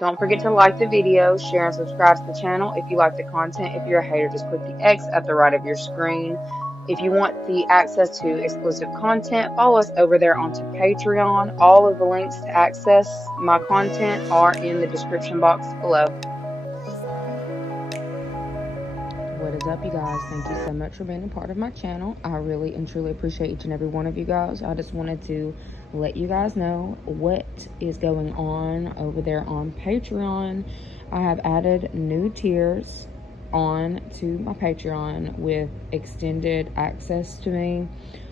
Don't forget to like the video, share and subscribe to the channel if you like the content. If you're a hater, just click the X at the right of your screen. If you want the access to exclusive content, follow us over there onto Patreon. All of the links to access my content are in the description box below. What is up, you guys? Thank you so much for being a part of my channel. I really and truly appreciate each and every one of you guys. I just wanted to let you guys know what is going on over there on Patreon. I have added new tiers on to my Patreon with extended access to me.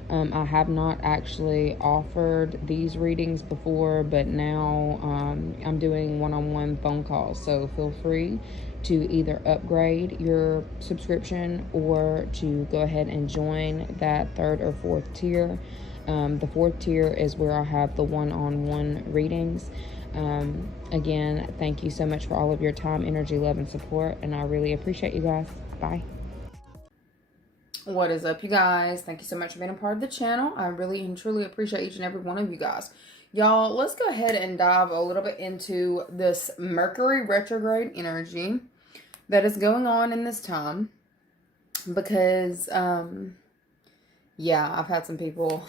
I have not actually offered these readings before, but now I'm doing one-on-one phone calls. So feel free to either upgrade your subscription or to go ahead and join that third or fourth tier. The fourth tier is where I have the one-on-one readings. Again, thank you so much for all of your time, energy, love, and support, and I really appreciate you guys. Bye. What is up, you guys? Thank you so much for being a part of the channel. I really and truly appreciate each and every one of you guys. Y'all, let's go ahead and dive a little bit into this Mercury retrograde energy that is going on in this time. Because, yeah, I've had some people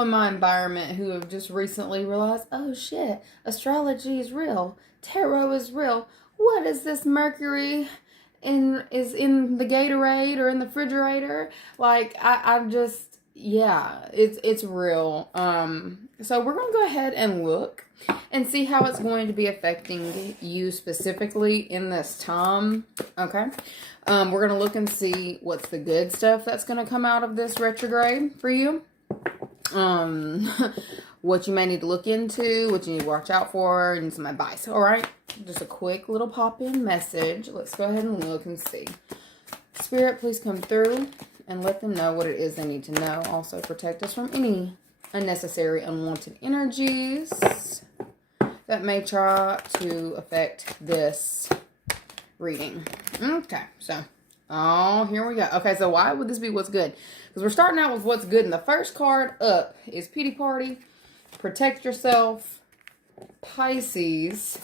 in my environment who have just recently realized, oh shit, astrology is real. Tarot is real. What is this Mercury is in the Gatorade or in the refrigerator? Like, I'm just, yeah, it's real. So we're going to go ahead and look and see how it's going to be affecting you specifically in this time. Okay. We're going to look and see what's the good stuff that's going to come out of this retrograde for you. What you may need to look into, what you need to watch out for, and some advice. All right. Just a quick little pop-in message. Let's go ahead and look and see. Spirit, please come through and let them know what it is they need to know. Also, protect us from any unnecessary, unwanted energies that may try to affect this reading. Okay, so, here we go. Okay, so why would this be what's good? Because we're starting out with what's good, and the first card up is Pity Party, Protect Yourself, Pisces,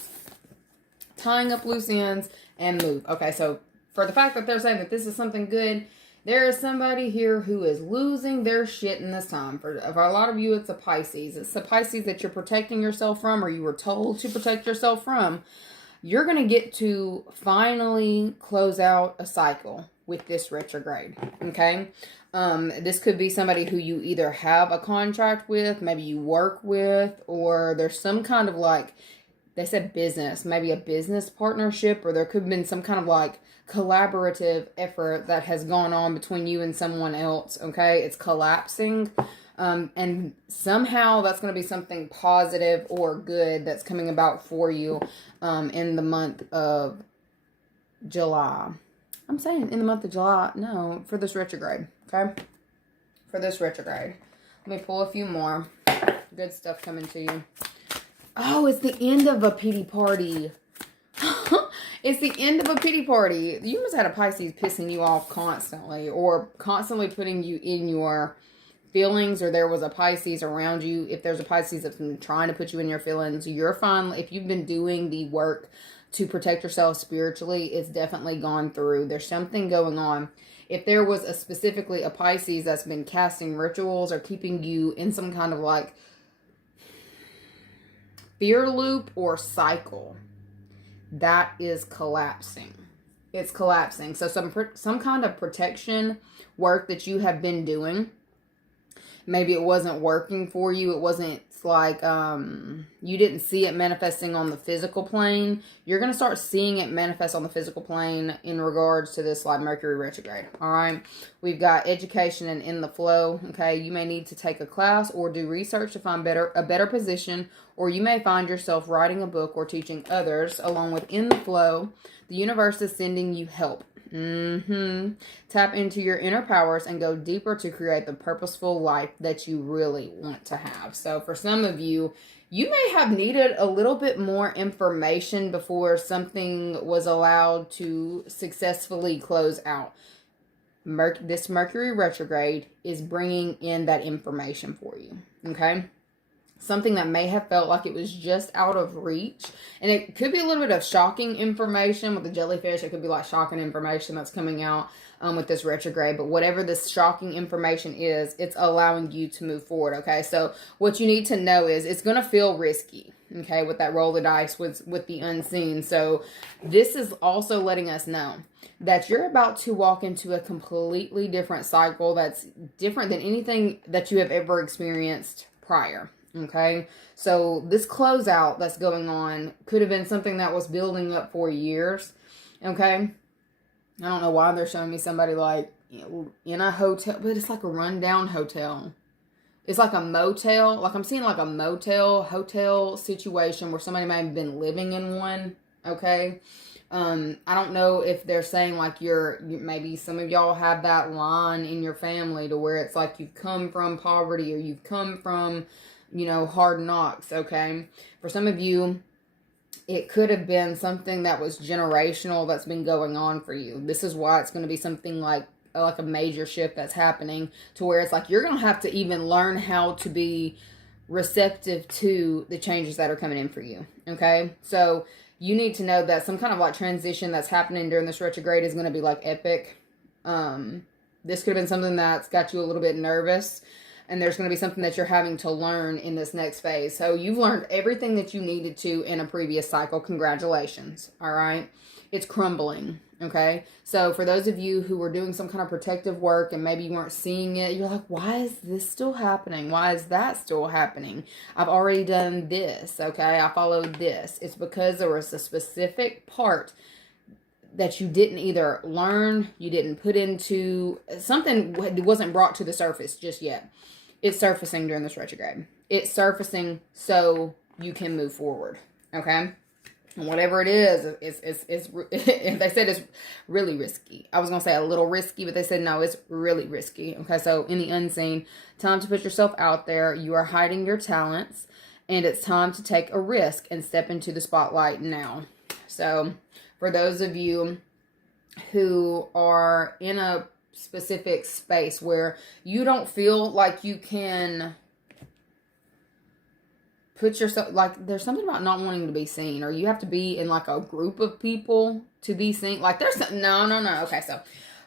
Tying Up Loose Ends, and Move. Okay, so for the fact that they're saying that this is something good, there is somebody here who is losing their shit in this time. For a lot of you, it's a Pisces. It's the Pisces that you're protecting yourself from, or you were told to protect yourself from. You're going to get to finally close out a cycle with this retrograde, okay? This could be somebody who you either have a contract with, maybe you work with, or there's some kind of like, they said business, maybe a business partnership, or there could have been some kind of like collaborative effort that has gone on between you and someone else, okay? It's collapsing. And somehow that's going to be something positive or good that's coming about for you in the month of July. I'm saying in the month of July. No, for this retrograde, okay? For this retrograde. Let me pull a few more. Good stuff coming to you. Oh, it's the end of a pity party. It's the end of a pity party. You must have had a Pisces pissing you off constantly, or constantly putting you in your feelings, or there was a Pisces around you. If there's a Pisces that's been trying to put you in your feelings, you're fine. If you've been doing the work to protect yourself spiritually, it's definitely gone through. There's something going on. If there was specifically a Pisces that's been casting rituals or keeping you in some kind of like fear loop or cycle, that is collapsing. It's collapsing. So some kind of protection work that you have been doing, maybe it wasn't working for you. It wasn't like you didn't see it manifesting on the physical plane. You're going to start seeing it manifest on the physical plane in regards to this like Mercury retrograde. All right. We've got education and in the flow. Okay. You may need to take a class or do research to find a better position, or you may find yourself writing a book or teaching others. Along with in the flow, the universe is sending you help. Tap into your inner powers and go deeper to create the purposeful life that you really want to have. So for some of you, you may have needed a little bit more information before something was allowed to successfully close out. This Mercury retrograde is bringing in that information for you. Okay. something that may have felt like it was just out of reach. And it could be a little bit of shocking information with the jellyfish. It could be like shocking information that's coming out with this retrograde. But whatever this shocking information is, it's allowing you to move forward, okay? So what you need to know is it's going to feel risky, okay, with that roll of dice with the unseen. So this is also letting us know that you're about to walk into a completely different cycle that's different than anything that you have ever experienced prior. Okay, so this closeout that's going on could have been something that was building up for years. Okay, I don't know why they're showing me somebody like in a hotel, but it's like a rundown hotel. It's like a motel. Like I'm seeing like a motel hotel situation where somebody may have been living in one. Okay, I don't know if they're saying like maybe some of y'all have that line in your family to where it's like you've come from poverty or you've come from, you know, hard knocks, okay? For some of you, it could have been something that was generational that's been going on for you. This is why it's going to be something like a major shift that's happening to where it's like you're going to have to even learn how to be receptive to the changes that are coming in for you, okay? So you need to know that some kind of like transition that's happening during this retrograde is going to be like epic. This could have been something that's got you a little bit nervous. And there's going to be something that you're having to learn in this next phase. So you've learned everything that you needed to in a previous cycle. Congratulations. All right. It's crumbling. Okay. So for those of you who were doing some kind of protective work and maybe you weren't seeing it, you're like, why is this still happening? Why is that still happening? I've already done this. Okay. I followed this. It's because there was a specific part that you didn't either learn, you didn't put into, something wasn't brought to the surface just yet. It's surfacing during this retrograde. It's surfacing so you can move forward, okay? And whatever it is, it's they said it's really risky. I was going to say a little risky, but they said no, it's really risky, okay? So in the unseen, time to put yourself out there. You are hiding your talents, and it's time to take a risk and step into the spotlight now. So for those of you who are in a specific space where you don't feel like you can put yourself, like there's something about not wanting to be seen, or you have to be in like a group of people to be seen. Like there's no. Okay, so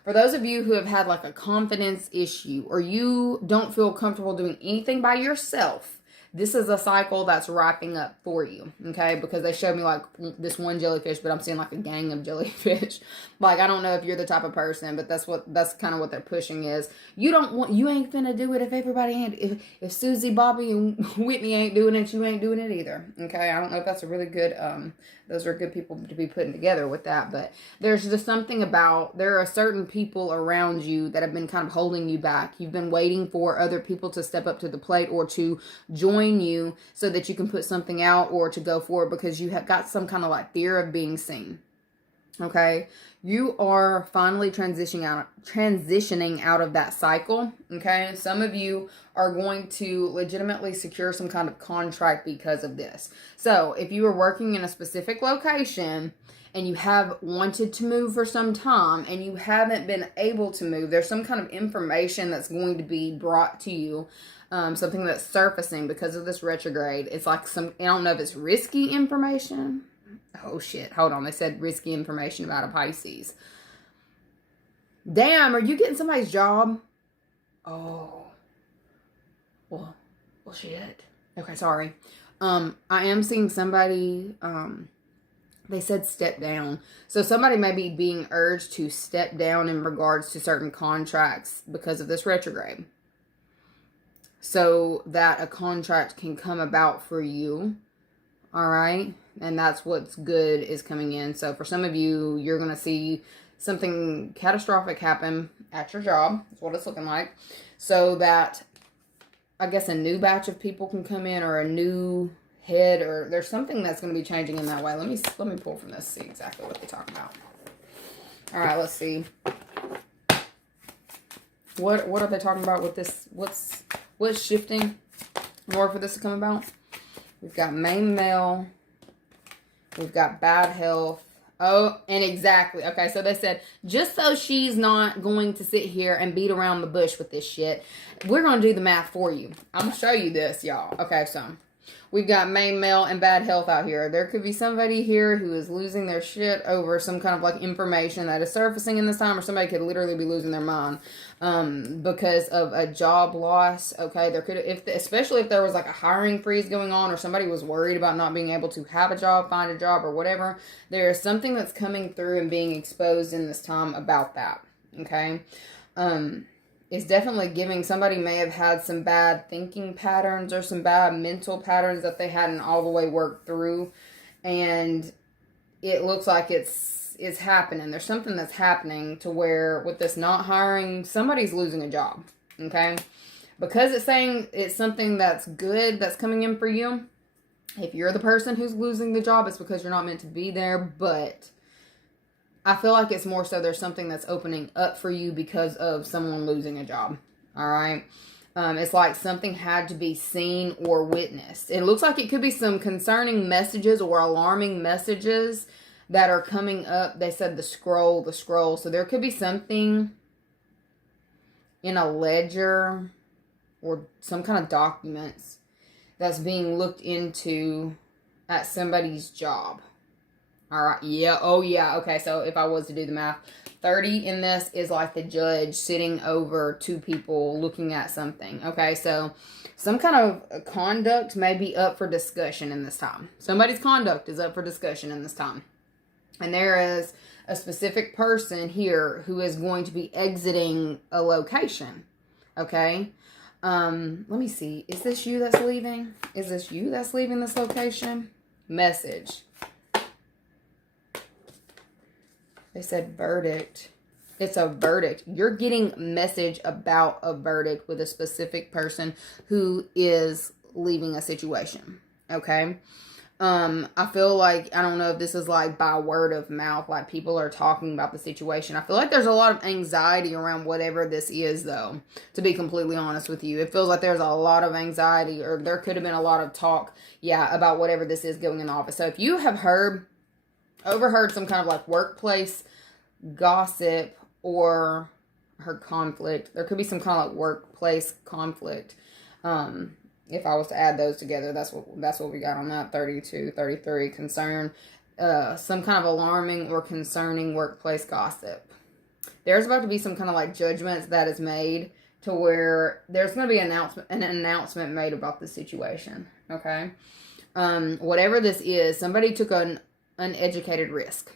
for those of you who have had like a confidence issue, or you don't feel comfortable doing anything by yourself, this is a cycle that's wrapping up for you, okay? Because they showed me like this one jellyfish, but I'm seeing like a gang of jellyfish. Like, I don't know if you're the type of person, but that's kind of what they're pushing is, you ain't finna do it if everybody ain't, if Susie, Bobby, and Whitney ain't doing it, you ain't doing it either, okay? I don't know if that's a really good, those are good people to be putting together with that, but there's just something about, there are certain people around you that have been kind of holding you back. You've been waiting for other people to step up to the plate or to join you so that you can put something out or to go forward because you have got some kind of like fear of being seen. Okay, you are finally transitioning out of that cycle. Okay, some of you are going to legitimately secure some kind of contract because of this. So if you are working in a specific location and you have wanted to move for some time and you haven't been able to move, there's some kind of information that's going to be brought to you, something that's surfacing because of this retrograde. It's like I don't know if it's risky information. Oh shit, hold on. They said risky information about a Pisces. Damn, are you getting somebody's job? Oh. Well shit. Okay, sorry. I am seeing somebody, they said step down. So somebody may be being urged to step down in regards to certain contracts because of this retrograde. So that a contract can come about for you. All right. And that's what's good is coming in. So for some of you, you're going to see something catastrophic happen at your job. That's what it's looking like. So that, I guess, a new batch of people can come in, or a new head, or there's something that's going to be changing in that way. Let me pull from this, see exactly what they talk about. All right, let's see. What are they talking about with this? What's shifting in order for this to come about? We've got main male. We've got bad health. Oh, and exactly. Okay, so they said, just so she's not going to sit here and beat around the bush with this shit, we're going to do the math for you. I'm going to show you this, y'all. Okay, so We've got main male and bad health out here. There could be somebody here who is losing their shit over some kind of like information that is surfacing in this time, or somebody could literally be losing their mind because of a job loss. Okay, there could, especially if there was like a hiring freeze going on, or somebody was worried about not being able to have a job, find a job, or whatever. There is something that's coming through and being exposed in this time about that. Okay. It's definitely giving, somebody may have had some bad thinking patterns or some bad mental patterns that they hadn't all the way worked through. And it looks like it's happening. There's something that's happening to where with this not hiring, somebody's losing a job. Okay. Because it's saying it's something that's good that's coming in for you. If you're the person who's losing the job, it's because you're not meant to be there. But I feel like it's more so there's something that's opening up for you because of someone losing a job. All right. It's like something had to be seen or witnessed. It looks like it could be some concerning messages or alarming messages that are coming up. They said the scroll. So there could be something in a ledger or some kind of documents that's being looked into at somebody's job. All right. Yeah. Oh, yeah. Okay. So if I was to do the math, 30 in this is like the judge sitting over two people looking at something. Okay. So some kind of conduct may be up for discussion in this time. Somebody's conduct is up for discussion in this time. And there is a specific person here who is going to be exiting a location. Okay. Let me see. Is this you that's leaving? Is this you that's leaving this location? Message. They said verdict. It's a verdict. You're getting message about a verdict with a specific person who is leaving a situation. Okay. I feel like, I don't know if this is like by word of mouth, like people are talking about the situation. I feel like there's a lot of anxiety around whatever this is, though, to be completely honest with you. It feels like there's a lot of anxiety, or there could have been a lot of talk, about whatever this is going in the office. So if you have overheard some kind of like workplace gossip or heard conflict, there could be some kind of like workplace conflict. If I was to add those together, that's what we got on that. 32, 33, concern, some kind of alarming or concerning workplace gossip. There's about to be some kind of like judgments that is made to where there's going to be an announcement made about the situation. Okay. Whatever this is, somebody took an uneducated risk.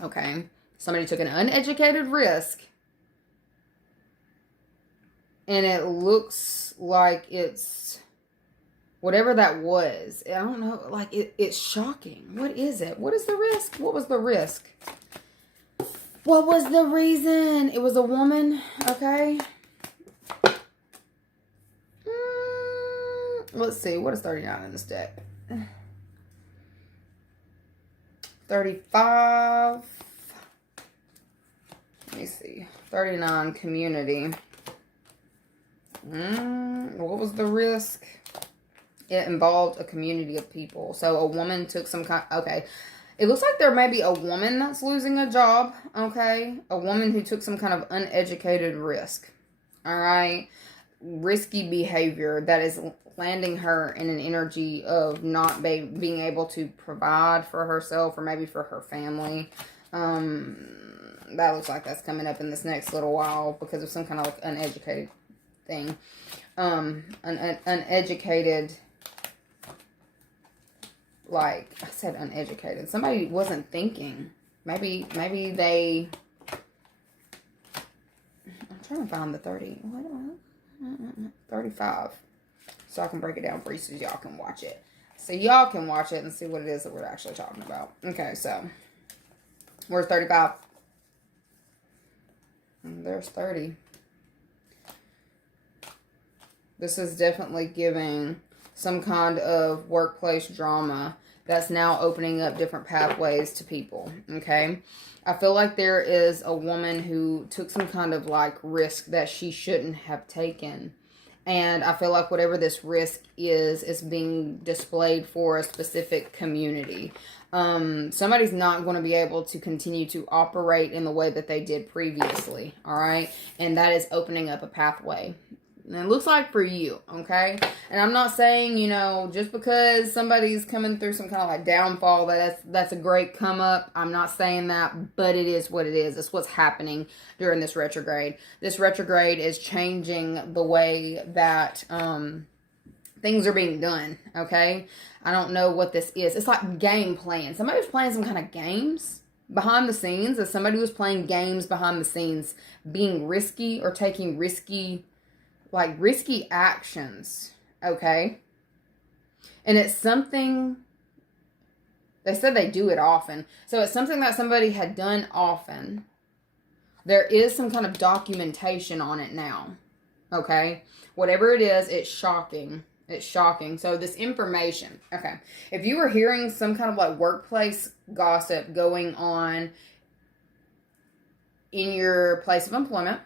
Okay. Somebody took an uneducated risk. And it looks like it's whatever that was. I don't know. Like it's shocking. What is it? What is the risk? What was the risk? What was the reason? It was a woman. Okay. Let's see. What is 39 in this deck? 35. Let me see. 39 community. What was the risk? It involved a community of people. So a woman took some kind... Okay. It looks like there may be a woman that's losing a job. Okay. A woman who took some kind of uneducated risk. Alright. Risky behavior that is landing her in an energy of not being able to provide for herself or maybe for her family. That looks like that's coming up in this next little while because of some kind of like uneducated thing. Uneducated, like I said, uneducated. Somebody wasn't thinking. Maybe they. I'm trying to find the 30. What am I? 35. So I can break it down for you so y'all can watch it. So y'all can watch it and see what it is that we're actually talking about. Okay, so where's 35? And there's 30. This is definitely giving some kind of workplace drama that's now opening up different pathways to people, okay? I feel like there is a woman who took some kind of like risk that she shouldn't have taken. And I feel like whatever this risk is being displayed for a specific community. Somebody's not going to be able to continue to operate in the way that they did previously, all right? And that is opening up a pathway. And it looks like for you, okay? And I'm not saying, you know, just because somebody's coming through some kind of like downfall, that's a great come up. I'm not saying that, but it is what it is. It's what's happening during this retrograde. This retrograde is changing the way that things are being done, okay? I don't know what this is. It's like game plan. Somebody was playing some kind of games behind the scenes. If somebody was playing games behind the scenes, being risky or taking risky actions, okay? And it's something, they said they do it often. So it's something that somebody had done often. There is some kind of documentation on it now, okay? Whatever it is, it's shocking. It's shocking. So this information, okay, if you were hearing some kind of like workplace gossip going on in your place of employment,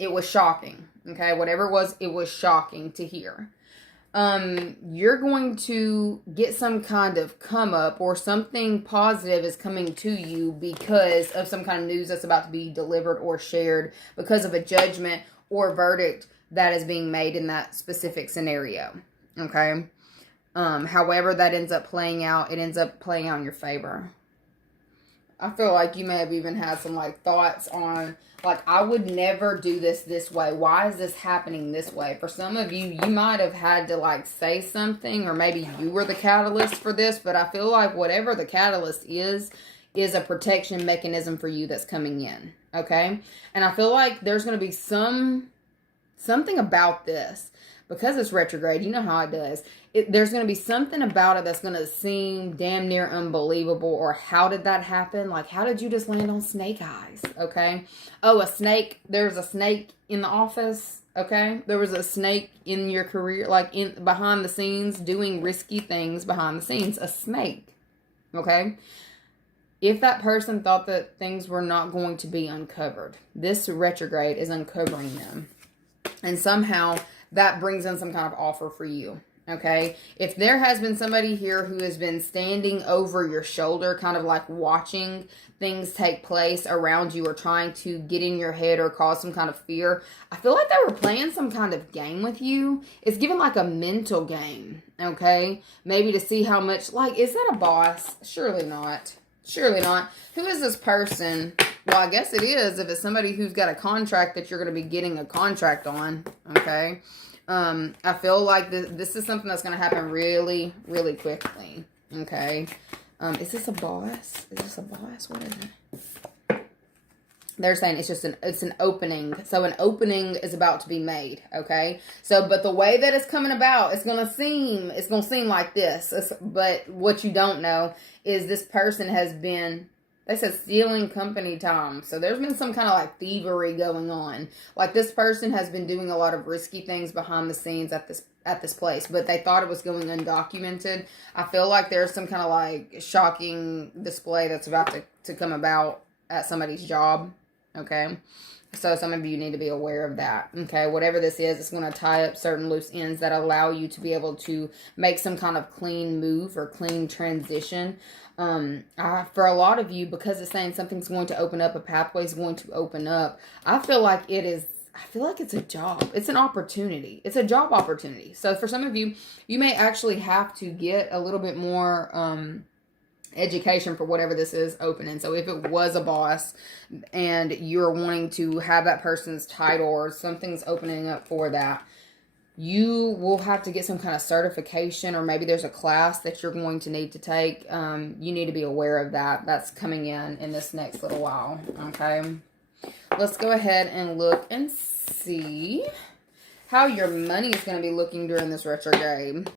it was shocking, okay? Whatever it was shocking to hear. You're going to get some kind of come up, or something positive is coming to you because of some kind of news that's about to be delivered or shared, because of a judgment or verdict that is being made in that specific scenario, okay? However that ends up playing out, it ends up playing out in your favor. I feel like you may have even had some, like, thoughts on, like, I would never do this way. Why is this happening this way? For some of you, you might have had to, like, say something, or maybe you were the catalyst for this, but I feel like whatever the catalyst is a protection mechanism for you that's coming in, okay? And I feel like there's going to be something about this, because it's retrograde, you know how it does. There's going to be something about it that's going to seem damn near unbelievable, or how did that happen? Like, how did you just land on snake eyes, okay? Oh, a snake. There's a snake in the office, okay? There was a snake in your career, like behind the scenes, doing risky things behind the scenes. A snake, okay? If that person thought that things were not going to be uncovered, this retrograde is uncovering them. And somehow that brings in some kind of offer for you, okay? If there has been somebody here who has been standing over your shoulder, kind of like watching things take place around you, or trying to get in your head or cause some kind of fear, I feel like they were playing some kind of game with you. It's given like a mental game, okay? Maybe to see how much, like, is that a boss? Surely not. Surely not. Who is this person? Well, I guess it is, if it's somebody who's got a contract that you're going to be getting a contract on, okay? I feel like this is something that's going to happen really, really quickly, okay? Is this a boss? Is this a boss? What is it? They're saying it's an opening. So an opening is about to be made, okay? So, but the way that it's coming about, it's going to seem like this. But what you don't know is this person has been, they said, stealing company time. So there's been some kind of like thievery going on. Like, this person has been doing a lot of risky things behind the scenes at this place, but they thought it was going undocumented. I feel like there's some kind of like shocking display that's about to come about at somebody's job, okay? So some of you need to be aware of that, okay? Whatever this is, it's going to tie up certain loose ends that allow you to be able to make some kind of clean move or clean transition. For a lot of you, because it's saying something's going to open up, a pathway is going to open up, I feel like it's a job. It's an opportunity. It's a job opportunity. So for some of you, you may actually have to get a little bit more education for whatever this is opening. So if it was a boss and you're wanting to have that person's title, or something's opening up for that, you will have to get some kind of certification, or maybe there's a class that you're going to need to take. You need to be aware of that. That's coming in this next little while, okay? Let's go ahead and look and see how your money is going to be looking during this retrograde.